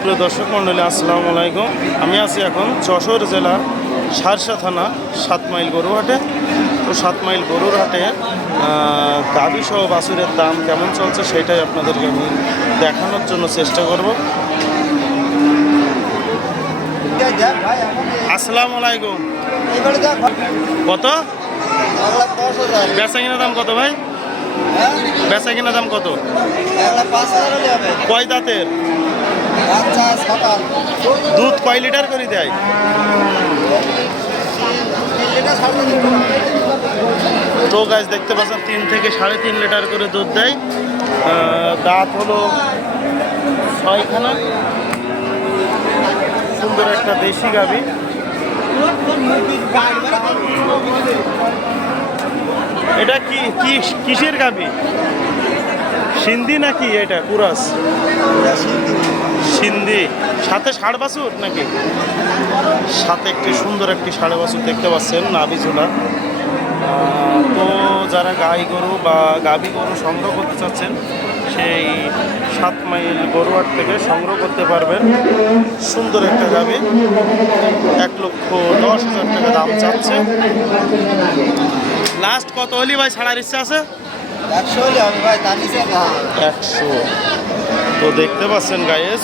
সুপ্রিয় দর্শক মণ্ডলী আসসালামু আলাইকুম। আমি আছি এখন যশোর জেলা সারসা থানা সাত মাইল গরুহাটে তো সাত মাইল গরুর হাটে গাভী সহ বাছুরের দাম কেমন চলছে সেটাই আপনাদেরকে আমি দেখানোর জন্য চেষ্টা করব। আসসালামু আলাইকুম। কত? বেচা কিনা দাম কত ভাই? বেচা কিনা দাম কত? কয় দাঁতের? দুধ কয় লিটার করে দেয়? তো গাছ দেখতে পাচ্ছেন, তিন থেকে সাড়ে তিন লিটার করে দুধ দেয়। দাঁত হলো ছয়খানা। সুন্দর একটা দেশি গাভি। এটা কি কি, কিসের গাভি? সিন্ধি নাকি এটা, কুরাস? সিন্ধি। সাথে ষাড় বাছুর নাকি? সাথে একটি সুন্দর একটি ষাড় বাছুর দেখতে পাচ্ছেন নাভি ঝোলা তো যারা গাই গরু বা গাভী গরু সংগ্রহ করতে চাচ্ছেন সেই সাত মাইল গরুহাট থেকে সংগ্রহ করতে পারবেন। সুন্দর একটা গাভী এক লক্ষ দশ হাজার টাকা দাম চাচ্ছে। লাস্ট কত হলি ভাই? ছাড়ার ইচ্ছা আছে? একশো। তো দেখতে পাচ্ছেন গায়েস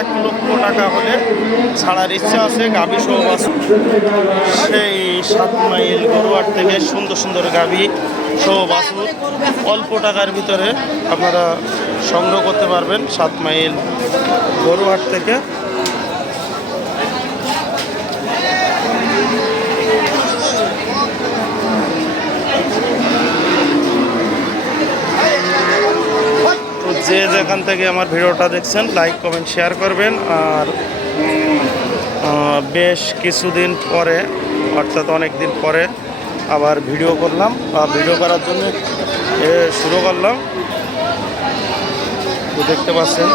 এক লক্ষ টাকা হলে ছাড়ার ইচ্ছা আছে, গাভী সহ। সেই সাত মাইল গরুয়ার থেকে সুন্দর সুন্দর গাভী সহ বাছুর অল্প টাকার ভিতরে আপনারা সংগ্রহ করতে পারবেন সাত মাইল গরুহাট থেকে যে যেখান থেকে আমার ভিডিওটা দেখছেন লাইক কমেন্ট শেয়ার করবেন। আর বেশ কিছুদিন পরে, অর্থাৎ অনেক দিন পরে আবার ভিডিও করলাম। বা ভিডিও করার জন্য শুরু করলাম। তো দেখতে পাচ্ছেন।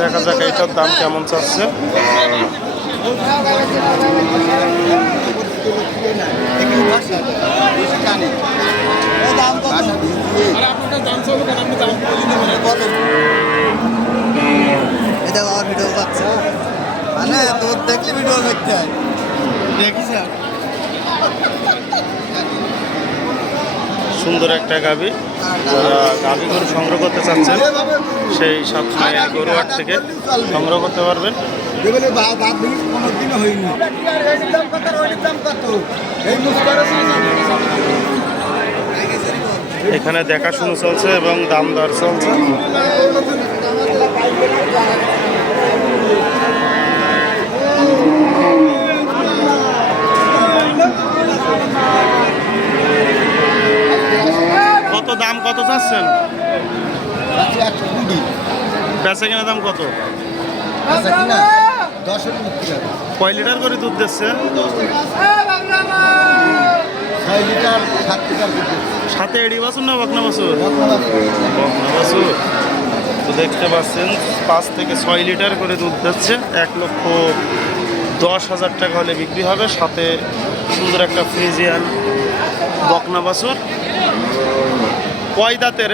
দেখা যাক এইটার দাম কেমন চাচ্ছে। এটা আমার ভিডিও পাচ্ছে। মানে তোর দেখলে ভিডিও করতে হয়। দেখিস সুন্দর একটা গাভী যারা গাভী গরু সংগ্রহ করতে চাচ্ছেন সেই সাত গরু গরুহাট থেকে সংগ্রহ করতে পারবেন। হয়নি। এখানে দেখাশুনো চলছে এবং দাম দর চলছে। কত দাম, কত চাচ্ছেন? বেচা কেনা দাম কত? কয় লিটার করে দুধ দিচ্ছে? ছয় লিটার সাত লিটার সাথে এড়ি বাছুর না বকনা বাছুর? বকনা বাছুর। তো দেখতে পাচ্ছেন পাঁচ থেকে ছয় লিটার করে দুধ দিচ্ছে। এক লক্ষ দশ হাজার টাকা হলে বিক্রি হবে। সাথে সুন্দর একটা ফ্রিজিয়ান বকনা বাছুর। কয় দাঁতের?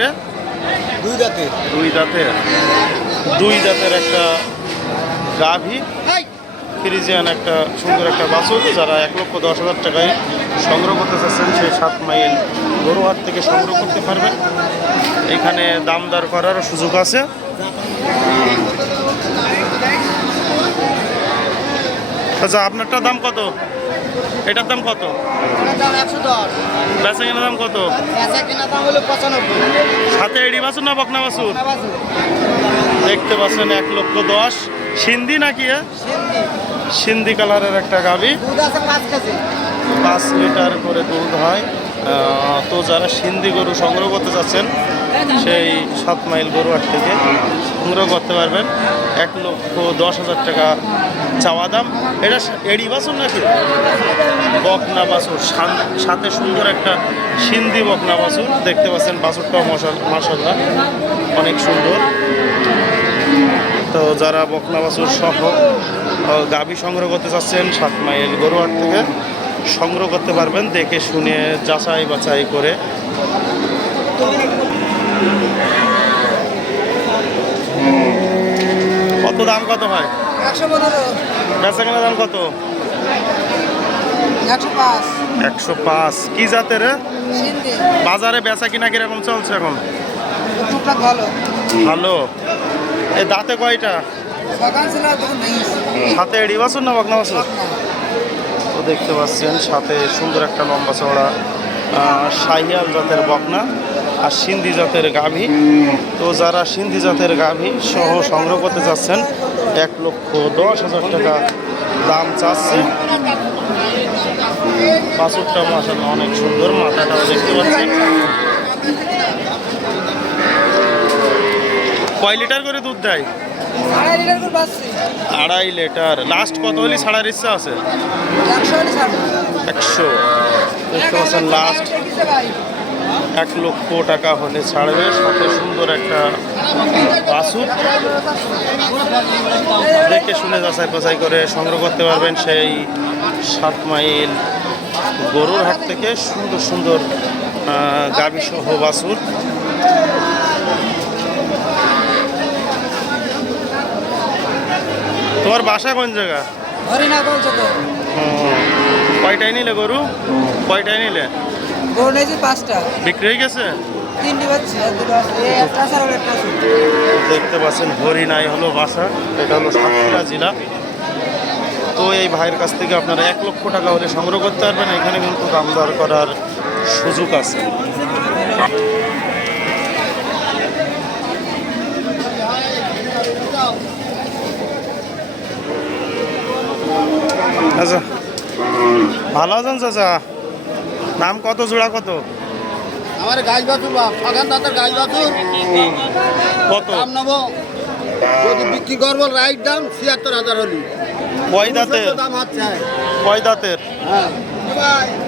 দুই রাতে দুই দাঁতের। দুই দাঁতের একটা গাভী। ফ্রিজিয়ান একটা সুন্দর একটা বাছুর যারা এক লক্ষ দশ হাজার টাকায় সংগ্রহ করতে চাচ্ছেন সেই সাত মাইল গরুহাট থেকে সংগ্রহ করতে পারবেন। এখানে দাম দর করারও সুযোগ আছে। আচ্ছা আপনারটার দাম কত? এটার দাম কত? দাম বেচা কেনার দাম কত? সাথে এড়ি বাছুর না বকনা বাছুর। দেখতে পাচ্ছেন এক লক্ষ দশ। সিন্ধি নাকি? সিন্ধি। কালারের একটা গাভী পাঁচ লিটার করে দুধ হয়। তো যারা সিন্ধি গরু সংগ্রহ করতে চাচ্ছেন সেই সাত মাইল গরু হাট থেকে সংগ্রহ করতে পারবেন। এক লক্ষ দশ হাজার টাকা চাওয়া দাম। এটা এড়ি বাছুর নাকি? বকনা বাছুর। সাথে সুন্দর একটা সিন্ধি বকনা বাছুর। দেখতে পাচ্ছেন বাছুরটাও মশাল মাসাল্লাহ অনেক সুন্দর। যারা বকনা বাছুর সহ গাভী সংগ্রহ করতে চাচ্ছেন সাত মাইল গরুহাট থেকে সংগ্রহ করতে পারবেন দেখে শুনে যাচাই বাছাই করে। কত দাম কত হয়? বেচা কেনা দাম কত? একশো পাঁচ। কি জাতের রে? বাজারে বেচা কিনা কীরকম চলছে এখন? ভালো। ভালো। এই দাঁতে কয়টা? সাথে বাছুর না বকনা বাছুর তো দেখতে পাচ্ছেন, সাথে সুন্দর একটা লম্বা চওড়া শাহিয়াল জাতের বকনা আর সিন্ধি জাতের গাভী। তো যারা সিন্ধি জাতের গাভী সহ সংগ্রহ করতে চাচ্ছেন, এক লক্ষ দশ হাজার টাকা দাম চাচ্ছে। বাছুরটা মাসাল্লাহ অনেক সুন্দর, মাথাটাও দেখতে পাচ্ছেন। কয় লিটার করে দুধ দেয়? আড়াই লিটার লাস্ট কত হলে ছাড়ার ইচ্ছা আছে? একশো হলে দেখতে পাচ্ছেন লাস্ট এক লক্ষ টাকা হলে ছাড়বে। সাথে সুন্দর একটা বাসুর দেখে শুনে যাচাই বাছাই করে সংগ্রহ করতে পারবেন সেই সাত মাইল গরুর হাট থেকে সুন্দর সুন্দর গাবি সহ বাসুর তোমার বাসা কোন জায়গা? কয়টায় নিলে গরু? কয়টায় নিলে? গরু নিয়েছি পাঁচটা। বিক্রি হয়ে গেছে? দেখতে পাচ্ছেন হরিণাই হলো বাসা। এটা হলো সাতক্ষীরা জেলা। তো এই ভাইয়ের কাছ থেকে আপনারা এক লক্ষ টাকা হলে সংগ্রহ করতে পারবেন। এখানে কিন্তু দাম দর করার সুযোগ আছে। আচ্ছা। ভালো আছেন চাচা? নাম কত জোড়া কত? আমার গাছ বাছুর বা ফাঁকান দাঁতের গাছ বাছুর। কত? দাম নেব। যদি বিক্রি করব রাইট দাম ছিয়াত্তর হাজার হলি। কয় দাঁতের? দাম হচ্ছে। কয় দাঁতের? হ্যাঁ।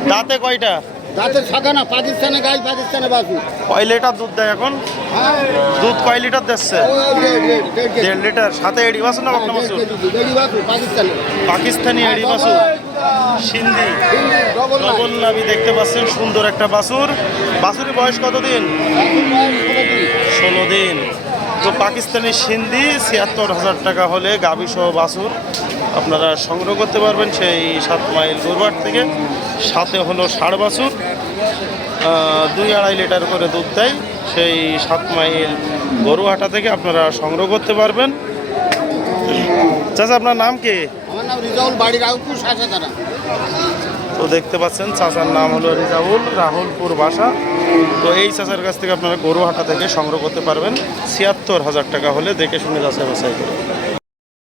দাঁতে কয়টা? দাঁতের শাখা না পাকিস্তানে গাছ পাকিস্তানে বাছুর। কয় লিটার দুধ দেয় এখন? হ্যাঁ। দুধ কয় লিটার দিচ্ছে? দেড়, লিটার। সাথে এড়ি বাসু না বকনা দেড় বাসু পাকিস্তানে। পাকিস্তানি এড়ি বাসু সিন্ধি। ডবল নাবি দেখতে পাচ্ছেন সুন্দর একটা বাসুর বাসুরের বয়স কত দিন বাছুর ষোলো দিন। তো পাকিস্তানি সিন্ধি ছিয়াত্তর হাজার টাকা হলে গাভী সহ বাসুর আপনারা সংগ্রহ করতে পারবেন সেই সাত মাইল গরুয়ার থেকে। সাথে হলো ষাড় আহ, দুই আড়াই লিটার করে দুধ দেয়। সেই সাত মাইল গরু গরুহাটা থেকে আপনারা সংগ্রহ করতে পারবেন। চাচা আপনার নাম কি? আমার নাম রিজাউল বাড়ি রাউপুর শাসা তো দেখতে পাচ্ছেন চাচার নাম হলো রিজাউল রাহুলপুর বাসা। তো এই চাচার কাছ থেকে আপনারা গরু গরুহাটা থেকে সংগ্রহ করতে পারবেন। ছিয়াত্তর হাজার টাকা হলে দেখে শুনে যাচাই বাছাই করে